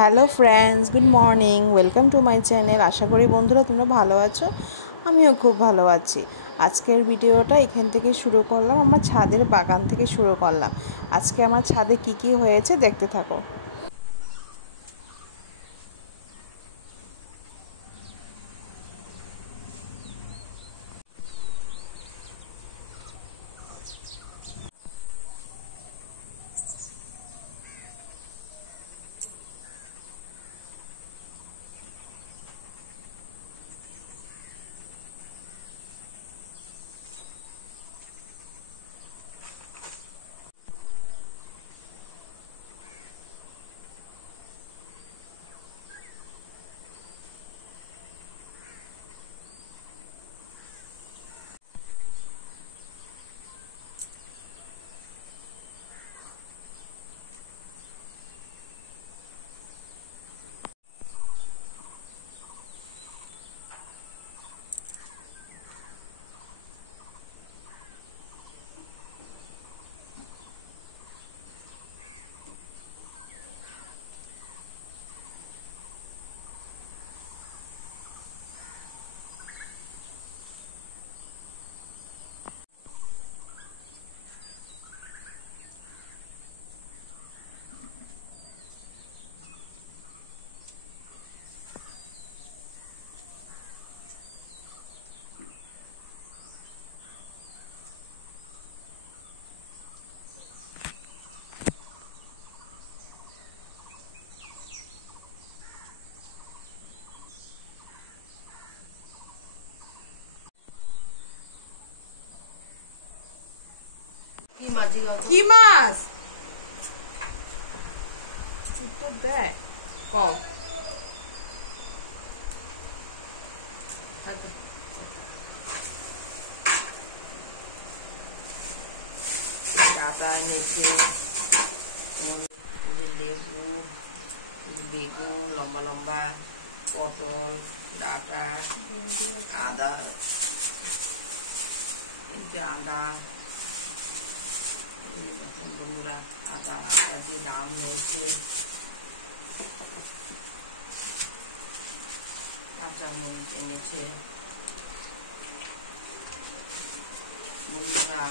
Hello friends, good morning. Welcome to my channel. আশা করি বন্ধুরা তোমরা ভালো আছো, আমিও খুব ভালো আছি। আজকের ভিডিওটা এখান থেকে শুরু করলাম, আমার ছাদের বাগান থেকে শুরু করলাম। আজকে আমার ছাদে কি কি হয়েছে দেখতে থাকো। কি মাছ উত্তর দেয় কল ডাটা এনেছে, লেবু, বেগুন লম্বা লম্বা, পটল, ডাটা, আদা, আদা বন্ধুরা, আদা যে দাম হয়েছে, কাঁচামরিচ এনেছে বন্ধুরা,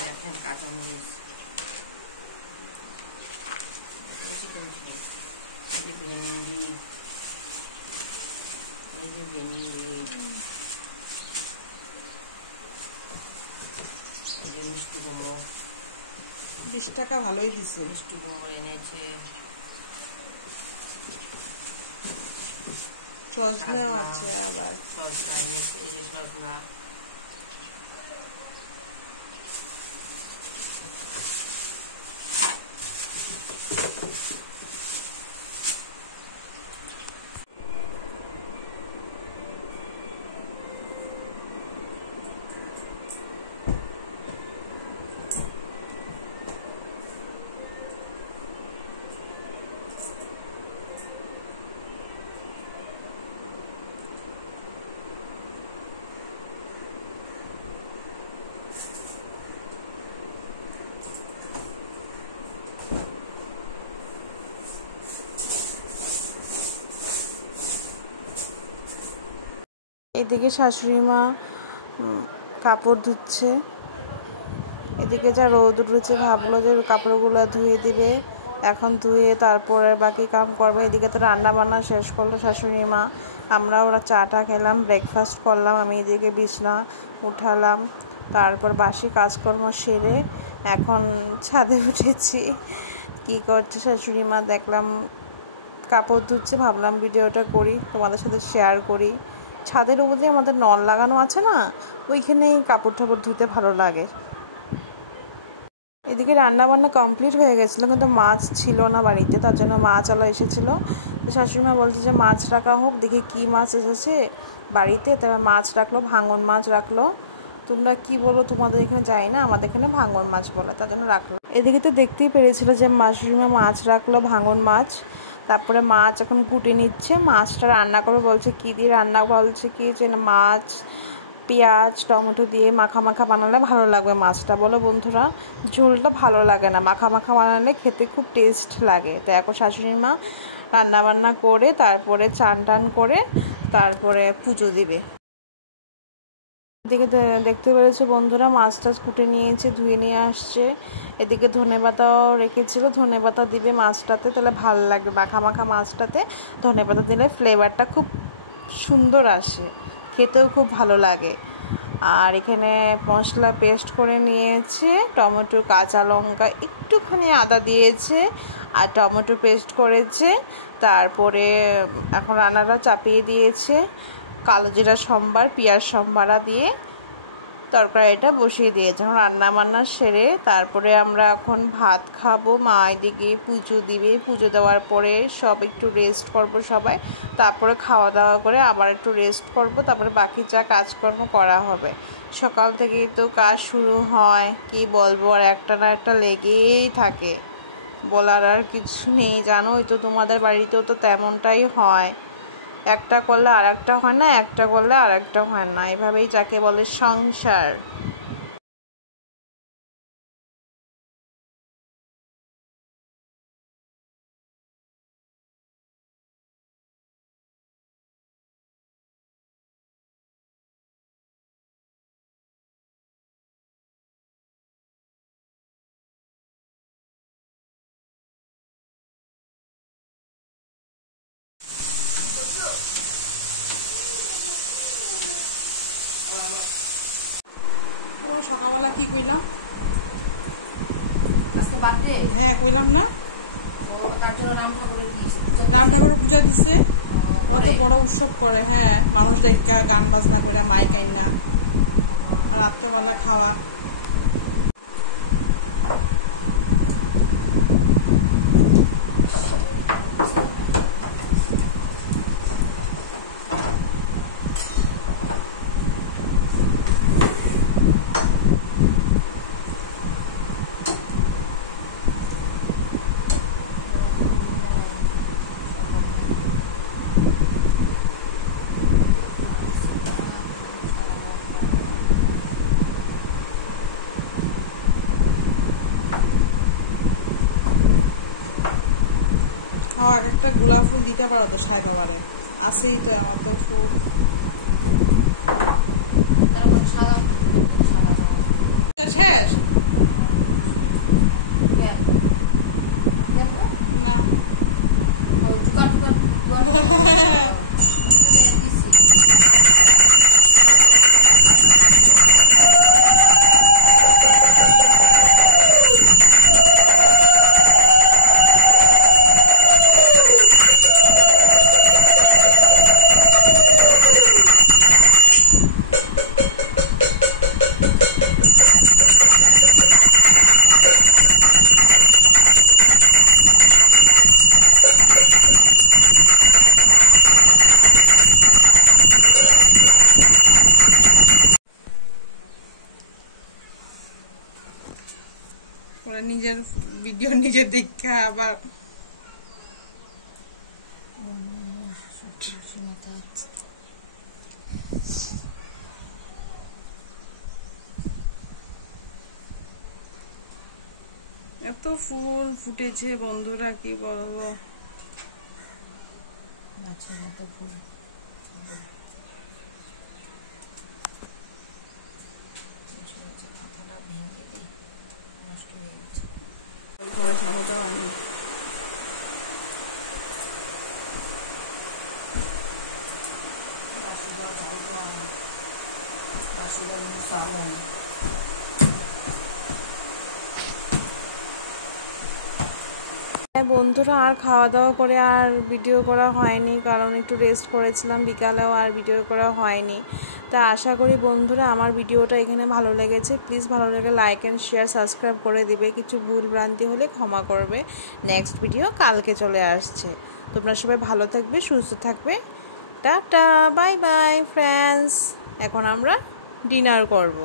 দেখেন কাঁচামরিচ, মিষ্টি কুমড়ো, 20 টাকা ভালোই দিছে। মিষ্টি কুমড়ো এনেছে, সজনা আছে, আবার সজনা এনেছে, সজনা, এদিকে শাশুড়ি মা কাপড় ধুচ্ছে, এদিকে যা রোদ উঠেছে ভাবলো যে কাপড়গুলো ধুয়ে দিবে, এখন ধুয়ে তারপরে বাকি কাম করবে। এদিকে তো রান্না বান্না শেষ করলো শাশুড়ি মা, আমরা ওরা চাটা খেলাম, ব্রেকফাস্ট করলাম, আমি এদিকে বিছনা উঠালাম, তারপর বাসি কাজকর্ম সেরে এখন ছাদে উঠেছি। কি করছে শাশুড়ি মা দেখলাম কাপড় ধুচ্ছে, ভাবলাম ভিডিওটা করি, তোমাদের সাথে শেয়ার করি। ছাদের উপরে আমাদের নল লাগানো আছে না, ওইখানেই কাপড় টাপড় ধুতে ভালো লাগে। এদিকে রান্না বান্না কমপ্লিট হয়ে গেছিলো, কিন্তু মাছ ছিল না বাড়িতে, তার জন্য মাছ আলা এসেছিলো। তো শাশুড়িমা বলছে যে মাছ রাখা হোক, দেখি কি মাছ এসেছে বাড়িতে। তারপর মাছ রাখলো, ভাঙন মাছ রাখলো। তোমরা কি বলো, তোমাদের এখানে যাই না, আমাদের এখানে ভাঙন মাছ বলে, তার জন্য রাখলো। এদিকে তো দেখতেই পেরেছিল যে শাশুড়িমা মাছ রাখলো, ভাঙন মাছ। তারপরে মাছ এখন কুটে নিচ্ছে, মাছটা রান্না করে, বলছে কি দিয়ে রান্না, বলছে কি যে মাছ পেঁয়াজ টমেটো দিয়ে মাখা মাখা বানালে ভালো লাগবে মাছটা, বলো বন্ধুরা? ঝোলটা ভালো লাগে না, মাখা মাখা বানালে খেতে খুব টেস্ট লাগে। তো এখন শাশুড়ি মা রান্নাবান্না করে তারপরে চান টান করে তারপরে পুজো দিবে। এদিকে দেখতে পেরেছো বন্ধুরা, মাছ টাছ কুটে নিয়েছে, ধুয়ে নিয়ে আসছে। এদিকে ধনেপাতাও রেখেছিল, ধনেপাতা দিবে মাছটাতে, তাহলে ভালো লাগবে মাখা মাখা মাছটাতে। ধনেপাতা দিলে ফ্লেভারটা খুব সুন্দর আসে, খেতেও খুব ভালো লাগে। আর এখানে মশলা পেস্ট করে নিয়েছে, টমেটো কাঁচা লঙ্কা একটুখানি আদা দিয়েছে আর টমেটো পেস্ট করেছে। তারপরে এখন রান্নাটা চাপিয়ে দিয়েছে, কালো জিরা সম্বার পেঁয়াজ সম্বারা দিয়ে তরকারিটা বসিয়ে দিয়েছে। এখন রান্না বান্না সেরে তারপরে আমরা এখন ভাত খাবো। মা এদিকে পুজো দিবে, পুজো দেওয়ার পরে সব একটু রেস্ট করব সবাই, তারপরে খাওয়া দাওয়া করে আবার একটু রেস্ট করব, তারপরে বাকি যা কাজকর্ম করা হবে। সকাল থেকেই তো কাজ শুরু হয়, কি বলবো, আর একটা না একটা লেগেই থাকে, বলার আর কিছু নেই। জানোই তো তোমাদের বাড়িতেও তো তেমনটাই হয়, একটা করলে আর একটা হয় না, একটা করলে আর একটা হয় না, এভাবেই যাকে বলে সংসার। সকালবেলা কি কইলাম? আজকে বার্থডে? হ্যাঁ কইলাম না, ও তার জন্য রাম ঠাকুরের দিয়েছে, রাম ঠাকুরের পূজা দিচ্ছে, পরে কত বড় উৎসব করে। হ্যাঁ, মানুষ দেখা গান বাজনা করে মাইক আইনা রাত্রেবেলা খাওয়া। আর একটা গোলাপ ফুল দিতে পারো তো, সাইডাবারে আছেই তো আমার তো ফুল। তারপর সাদা শেষ কেন কেন না, ওই দোকান দোকান দোকান দিচ্ছি। নিজের ভিডিও নিজে দেখা আবার এত ফুল ফুটেছে বন্ধুরা, কি বলবো। আচ্ছা তো ফুল বন্ধুরা আর খাওয়া দাওয়া করে আর ভিডিও করা হয়নি, কারণ একটু রেস্ট করেছিলাম, বিকালেও আর ভিডিও করা হয়নি। তা আশা করি বন্ধুরা আমার ভিডিওটা এখানে ভালো লেগেছে। প্লিজ ভালো লেগে লাইক অ্যান্ড শেয়ার সাবস্ক্রাইব করে দিবে, কিছু ভুল ভ্রান্তি হলে ক্ষমা করবে। নেক্সট ভিডিও কালকে চলে আসছে। তোমরা সবাই ভালো থাকবে, সুস্থ থাকবে। Tata, bye bye friends. এখন আমরা ডিনার করব।